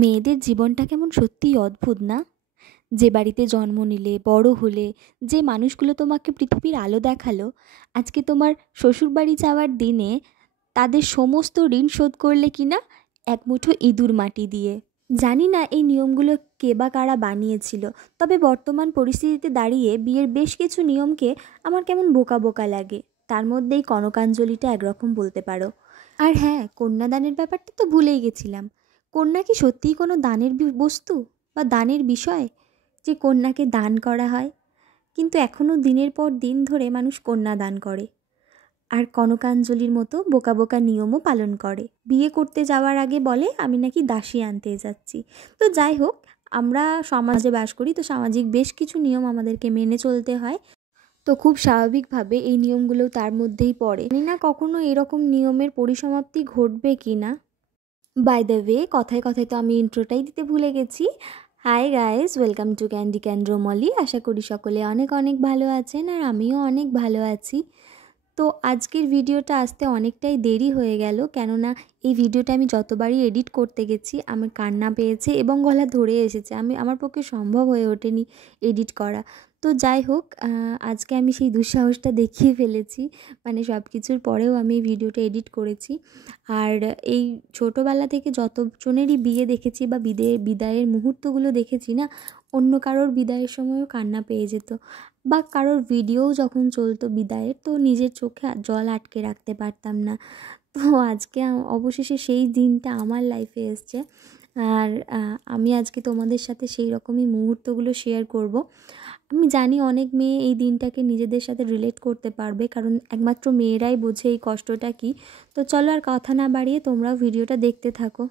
মেয়েদের জীবনটা কেমন সত্যিই অদ্ভুত না? যে বাড়িতে জন্ম নিলে, বড় হলে, যে মানুষগুলো তোমাকে পৃথিবীর আলো দেখালো, আজকে তোমার শ্বশুরবাড়ি যাওয়ার দিনে তাদের সমস্ত ঋণ শোধ করলে কিনা এক মুঠো ইঁদুর মাটি দিয়ে। জানি না এই নিয়মগুলো কে বা কারা বানিয়েছিল, তবে বর্তমান পরিস্থিতিতে দাঁড়িয়ে বিয়ের বেশ কিছু নিয়মকে আমার কেমন বোকা বোকা লাগে। তার মধ্যেই কনকাঞ্জলিটা একরকম বলতে পারো। আর হ্যাঁ, কন্যাদানের ব্যাপারটা তো ভুলেই গেছিলাম। কন্যা কি সত্যিই কোনো দানের বস্তু বা দানের বিষয়, যে কন্যাকে দান করা হয়? কিন্তু এখনও দিনের পর দিন ধরে মানুষ কন্যা দান করে, আর কনকাঞ্জলির মতো বোকা বোকা নিয়মও পালন করে। বিয়ে করতে যাওয়ার আগে বলে আমি নাকি দাসী আনতে যাচ্ছি। তো যাই হোক, আমরা সমাজে বাস করি, তো সামাজিক বেশ কিছু নিয়ম আমাদেরকে মেনে চলতে হয়। তো খুব স্বাভাবিকভাবে এই নিয়মগুলোও তার মধ্যেই পড়ে। জানি না কখনো এরকম নিয়মের পরিসমাপ্তি ঘটবে কি না। বাই দ্য ওয়ে, কথায় কথায় তো আমি ইন্ট্রোটাই দিতে ভুলে গেছি। Hi guys, welcome to candy ক্যান্ড্রোমলি। আশা করি সকলে অনেক অনেক ভালো আছেন, আর আমিও অনেক ভালো আছি। তো আজকের ভিডিওটা আসতে অনেকটাই দেরি হয়ে গেল, কেননা এই ভিডিওটা আমি যতবারই এডিট করতে গেছি আমার কান্না পেয়েছে এবং গলা ধরে এসেছে। আমার পক্ষে সম্ভব হয়ে ওঠেনি এডিট করা। তো যাই হোক, আজকে আমি সেই দুঃসাহসটা দেখিয়ে ফেলেছি। মানে সব কিছুর পরেও আমি এই ভিডিওটা এডিট করেছি। আর এই ছোটোবেলা থেকে যতজনেরই বিয়ে দেখেছি বা বিদায়ের মুহূর্তগুলো দেখেছি না, অন্য কারোর বিদায়ের সময়ও কান্না পেয়ে যেত, বা কারোর ভিডিও যখন চলতো বিদায়ের, তো নিজের চোখে জল আটকে রাখতে পারতাম না। তো আজকে অবশেষে সেই দিনটা আমার লাইফে এসছে, আর আমি আজকে তোমাদের সাথে সেই রকমই মুহূর্তগুলো শেয়ার করব। আমি জানি অনেক মেয়ে এই দিনটাকে নিজেদের সাথে রিলেট করতে পারবে, কারণ একমাত্র মেয়েরাই বোঝে এই কষ্টটা কী। তো চলো আর কথা না বাড়িয়ে তোমরাও ভিডিওটা দেখতে থাকো।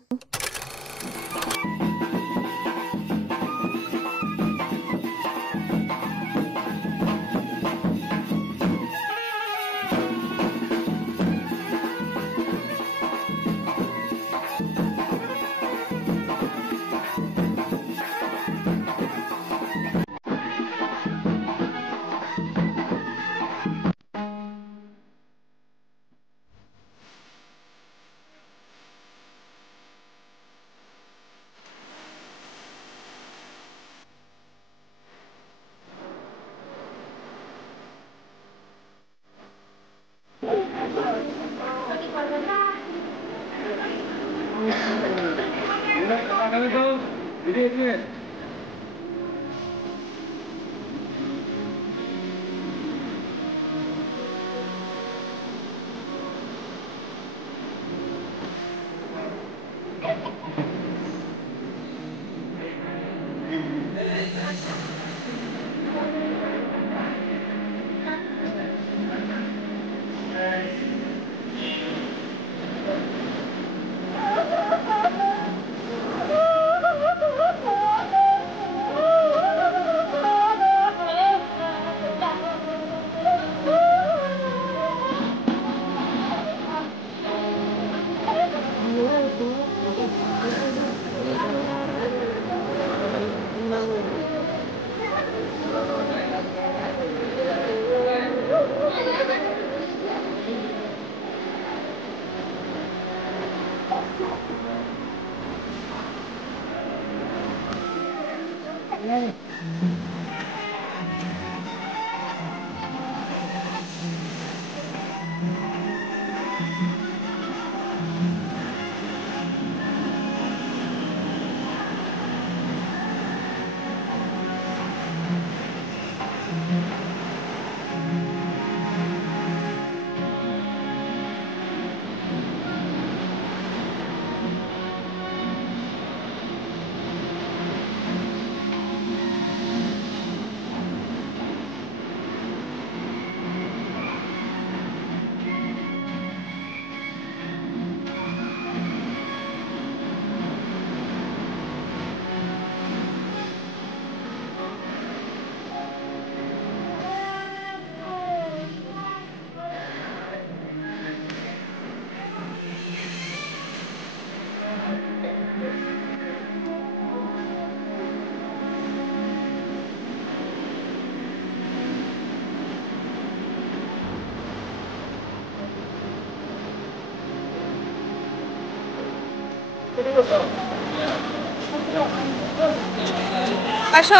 আসো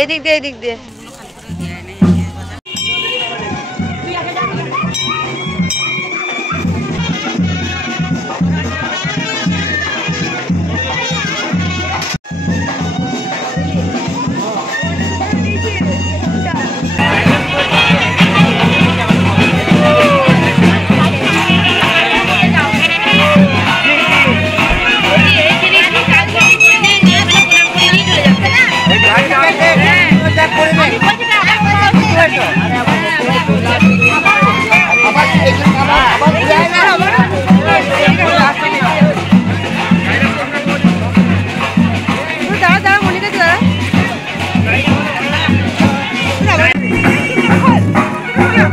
এদিক দিয়ে এদিক দিয়ে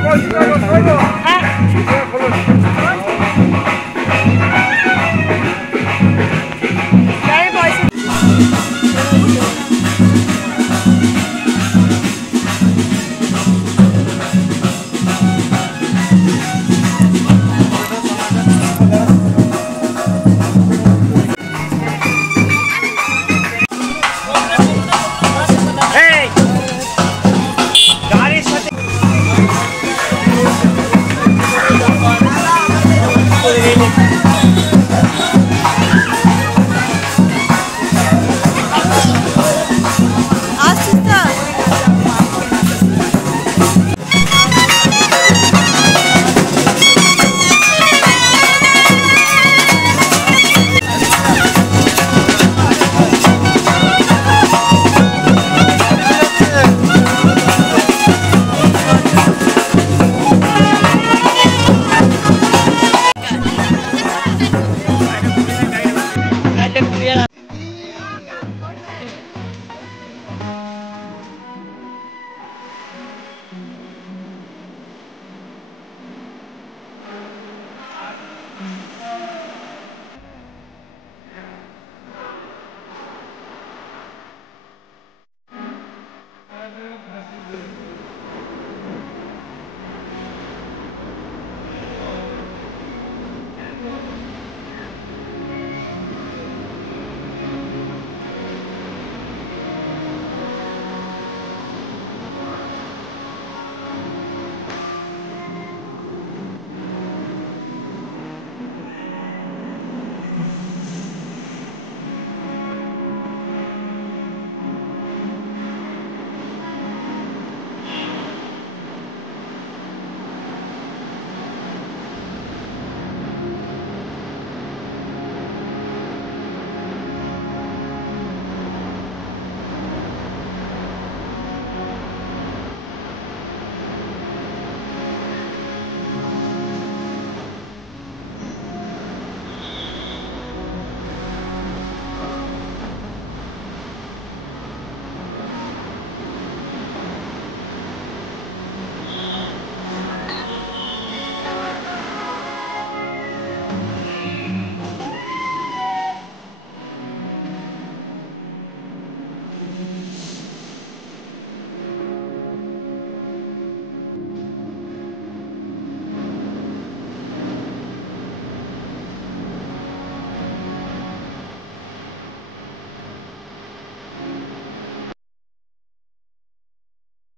Go, go, go, go.